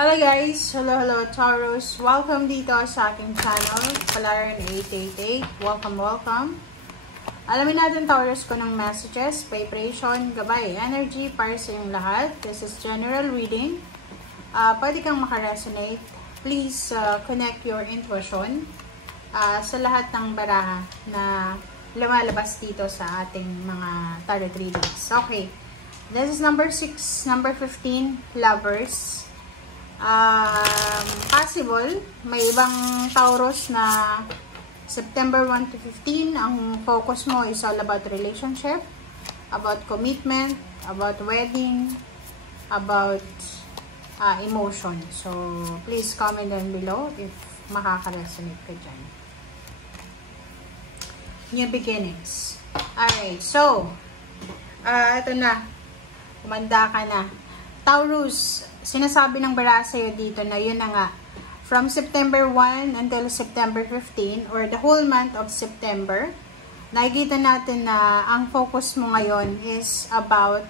Hello guys! Hello Taurus! Welcome dito sa aking channel, Palaran888. Welcome! Alamin natin Taurus ko ng messages, vibration, gabay, energy para sa inyong lahat. This is general reading. Pwede kang makaresonate. Please connect your intuition sa lahat ng baraha na lumalabas dito sa ating mga tarot readings. Okay. This is number 6, number 15, lovers. Possible, may ibang Taurus na September 1 to 15, ang focus mo is all about relationship, about commitment, about wedding, about emotion. So, please comment down below if makaka-resonate ka dyan. New beginnings. Alright, so, ito na. Kumanda ka na. Taurus, sinasabi ng bara sa'yo dito na yun na nga. From September 1 until September 15 or the whole month of September, nakikita natin na ang focus mo ngayon is about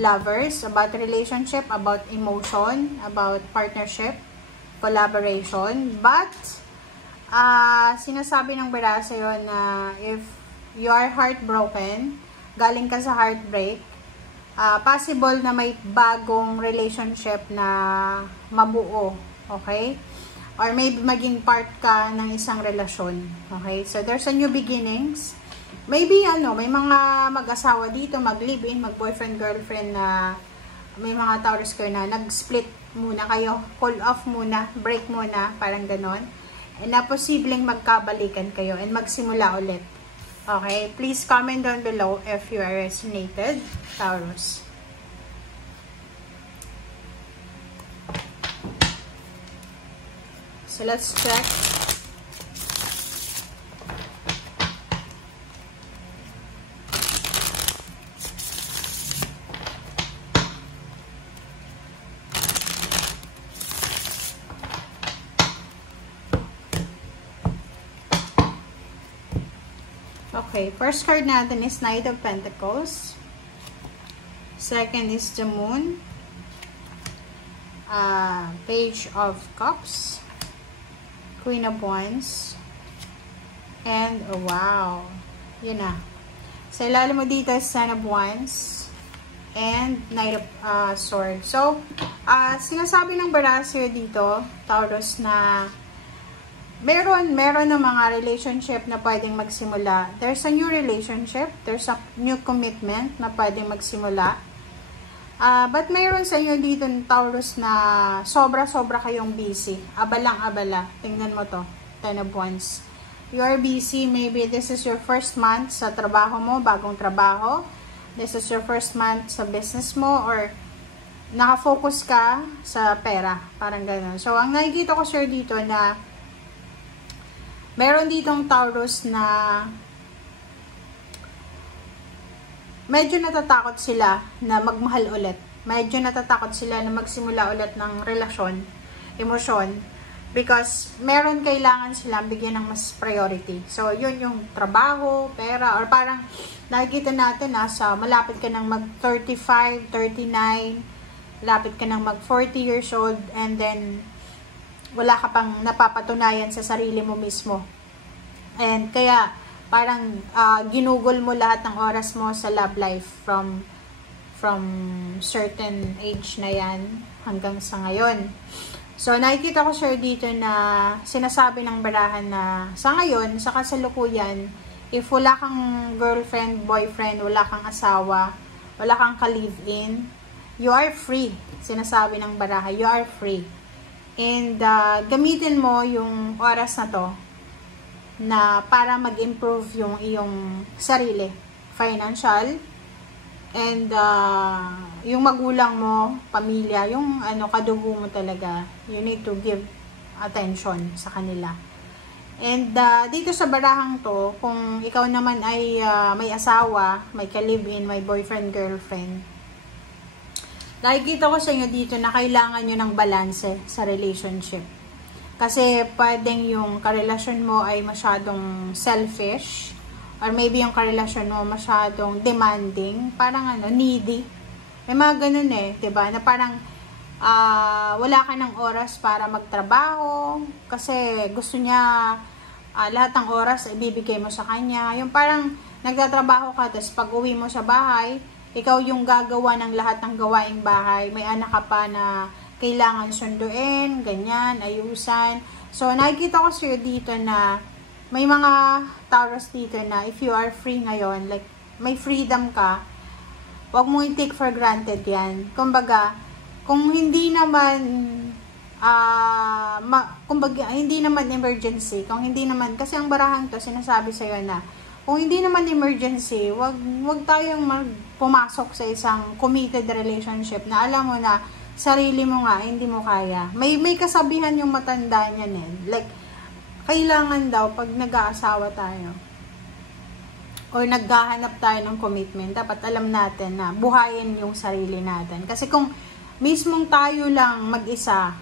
lovers, about relationship, about emotion, about partnership, collaboration. But, sinasabi ng bara sa'yo na if you are heartbroken, galing ka sa heartbreak, possible na may bagong relationship na mabuo, okay? Or maybe maging part ka ng isang relasyon, okay? So, there's a new beginnings. Maybe, may mga mag-asawa dito, mag-live-in, mag-boyfriend, girlfriend na may mga Taurus kayo na nag-split muna kayo, call off muna, break muna, parang ganon. And na posibleng magkabalikan kayo and magsimula ulit. Okay, please comment down below if you are resonated, Taurus. So let's check. Okay, first card natin is Knight of Pentacles. Second is the Moon. Page of Cups. Queen of Wands. And, wow. Yun na. Sa ilalim mo dito is Son of Wands. And Knight of Swords. So, sinasabi ng barasyo dito, Taurus, na meron ng mga relationship na pwedeng magsimula. There's a new relationship. There's a new commitment na pwedeng magsimula. But meron sa inyo dito ng Taurus na sobra-sobra kayong busy. Abalang-abala. Tingnan mo to. Ten of Wands. You are busy. Maybe this is your first month sa trabaho mo, bagong trabaho. This is your first month sa business mo or nakafocus ka sa pera. Parang gano'n. So, ang nakikita ko sir dito na meron ditong Taurus na medyo natatakot sila na magmahal ulit. Medyo natatakot sila na magsimula ulit ng relasyon, emosyon. Because meron kailangan silang bigyan ng mas priority. So, yun yung trabaho, pera, or parang nakikita natin sa malapit ka ng mag 35, 39, malapit ka ng mag 40 years old, and then wala ka pang napapatunayan sa sarili mo mismo. And kaya, parang ginugol mo lahat ng oras mo sa love life from certain age na yan hanggang sa ngayon. So, nakikita ko sir dito na sinasabi ng barahan na sa ngayon, sa kasalukuyan, if wala kang girlfriend, boyfriend, wala kang asawa, wala kang ka-live-in, you are free. Sinasabi ng baraha, you are free. And gamitin mo yung oras na to na para mag-improve yung iyong sarili, financial, and yung magulang mo, pamilya, yung kadugo mo talaga, you need to give attention sa kanila. And dito sa barahang to, kung ikaw naman ay may asawa, may ka-live-in, may boyfriend, girlfriend, nakikita ko sa inyo dito na kailangan nyo ng balanse sa relationship. Kasi pwedeng yung karelasyon mo ay masyadong selfish, or maybe yung karelasyon mo masyadong demanding, parang needy. May mga ganun diba? Na parang wala ka ng oras para magtrabaho kasi gusto niya lahat ng oras ibibigay mo sa kanya. Yung parang nagtatrabaho ka, tapos pag uwi mo sa bahay, ikaw yung gagawa ng lahat ng gawaing bahay. May anak ka pa na kailangan sunduin, ganyan, ayusan. So, nakikita ko sa'yo dito na may mga Taurus dito na if you are free ngayon, like may freedom ka, wag mo i-take for granted yan. Kumbaga, kung hindi naman kumbaga, hindi naman emergency, kung hindi naman, kasi ang barahan to, sinasabi sa'yo na, kung hindi naman emergency, wag tayong pumasok sa isang committed relationship na alam mo na, sarili mo nga, hindi mo kaya. May kasabihan yung matanda niyan eh. Like, kailangan daw, pag nag-aasawa tayo, or naghahanap tayo ng commitment, dapat alam natin na buhayin yung sarili natin. Kasi kung mismong tayo lang mag-isa,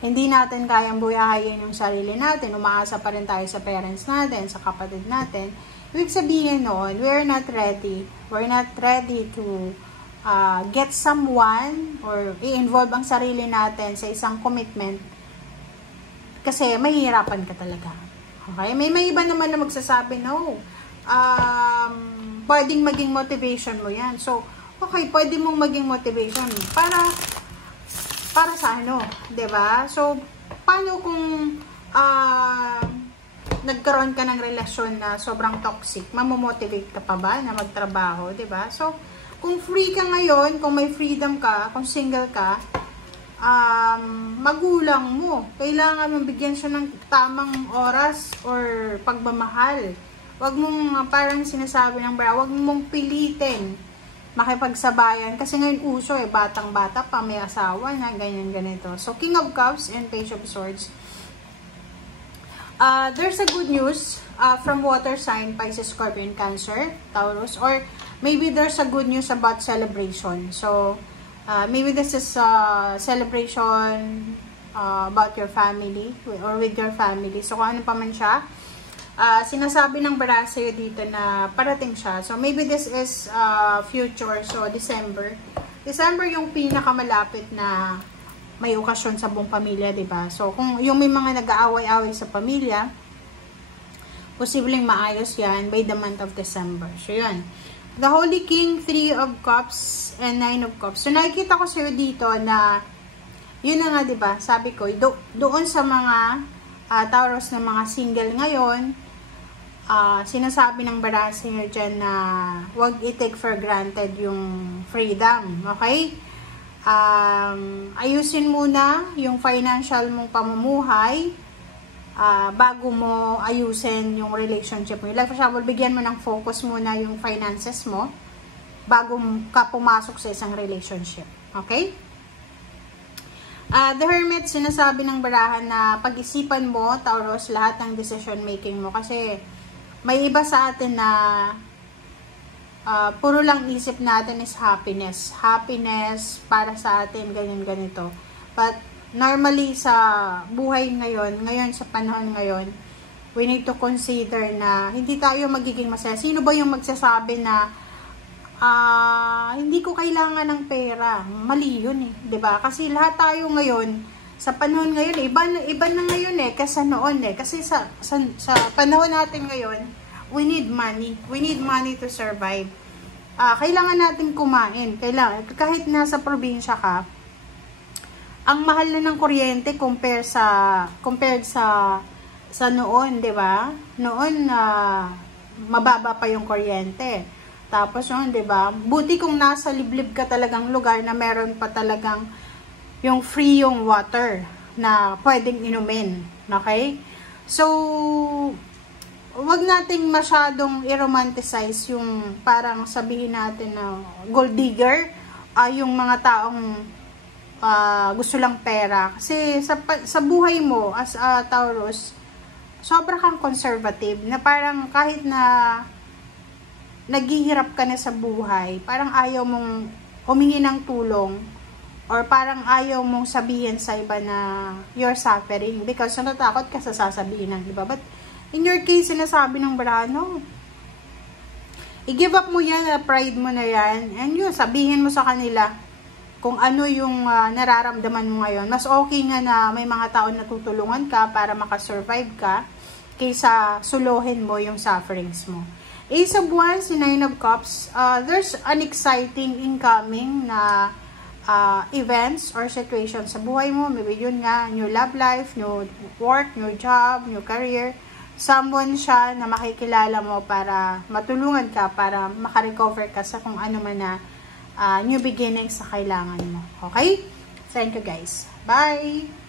hindi natin kayang buhayin yung sarili natin, umaasa pa rin tayo sa parents natin, sa kapatid natin, ibig sabihin noon, we're not ready. We're not ready to get someone or i-involve ang sarili natin sa isang commitment kasi mahihirapan ka talaga. Okay? May iba naman na magsasabi, no, pwedeng maging motivation mo yan. So, okay, pwede mong maging motivation para sa ano, 'di ba? So, paano kung nagkaroon ka ng relasyon na sobrang toxic, mamomotivate ka pa ba na magtrabaho, 'di ba? So, kung free ka ngayon, kung may freedom ka, kung single ka, magulang mo, kailangan mong bigyan siya ng tamang oras or pagmamahal. Wag mong parang sinasabi ng bara, wag mong pilitin makipagsabayan. Kasi ngayon uso batang-bata pa, may asawa na, ganyan ganito. So, King of Cups and Page of Swords. There's a good news from water sign, Pisces, Scorpion, Cancer, Taurus, or maybe there's a good news about celebration. So, maybe this is a celebration about your family or with your family. So, kung ano pa man siya, sinasabi ng bara sa'yo dito na parating siya. So, maybe this is future. So, December. December yung pinakamalapit na may okasyon sa buong pamilya, diba? So, kung yung may mga nag-aaway-away sa pamilya, posibleng maayos yan by the month of December. So, yun. The Holy King, 3 of Cups, and 9 of Cups. So, nakikita ko sa'yo dito na, yun na nga, diba? Sabi ko, doon sa mga Taurus na mga single ngayon, sinasabi ng bara sa'yo dyan na huwag i-take for granted yung freedom. Okay? Ayusin muna yung financial mong pamumuhay bago mo ayusin yung relationship mo. Like for example, bigyan mo ng focus muna yung finances mo bago ka pumasok sa isang relationship. Okay? The Hermit, sinasabi ng barahan na pag-isipan mo, Taurus, lahat ng decision making mo. Kasi may iba sa atin na puro lang isip natin is happiness. Happiness para sa atin, ganyan ganito. But normally sa buhay ngayon sa panahon ngayon, we need to consider na hindi tayo magiging masaya. Sino ba yung magsasabi na hindi ko kailangan ng pera? Mali yun eh, 'di ba? Kasi lahat tayo ngayon sa panahon ngayon, iba na ngayon kaysa noon kasi sa panahon natin ngayon, we need money. We need money to survive. Kailangan natin kumain. Kahit nasa probinsya ka, ang mahal na ng kuryente compared sa noon, 'di ba? Noon mababa pa yung kuryente. Tapos yun, 'di ba? Buti kung nasa liblib ka talagang lugar na meron pa talagang yung free yung water na pwedeng inumin. Okay? So, wag nating masyadong i-romanticize yung parang sabihin natin na gold digger, yung mga taong gusto lang pera. Kasi sa buhay mo as a Taurus, sobra kang conservative na parang kahit na naghihirap ka na sa buhay, parang ayaw mong humingi ng tulong or parang ayaw mong sabihin sa iba na you're suffering because natatakot ka sa sasabihin ng iba. But in your case, sinasabi ng Brano, i-give up mo yan, pride mo na yan, and yun, sabihin mo sa kanila kung ano yung nararamdaman mo ngayon. Mas okay nga na may mga tao na tutulungan ka para makasurvive ka kaysa suluhin mo yung sufferings mo. Ace of Wands, Nine of Cups, there's an exciting incoming na events or situations sa buhay mo. Maybe yun nga, new love life, new work, new job, new career. Someone siya na makikilala mo para matulungan ka, para makarecover ka sa kung ano man na new beginnings sa kailangan mo. Okay? Thank you guys. Bye!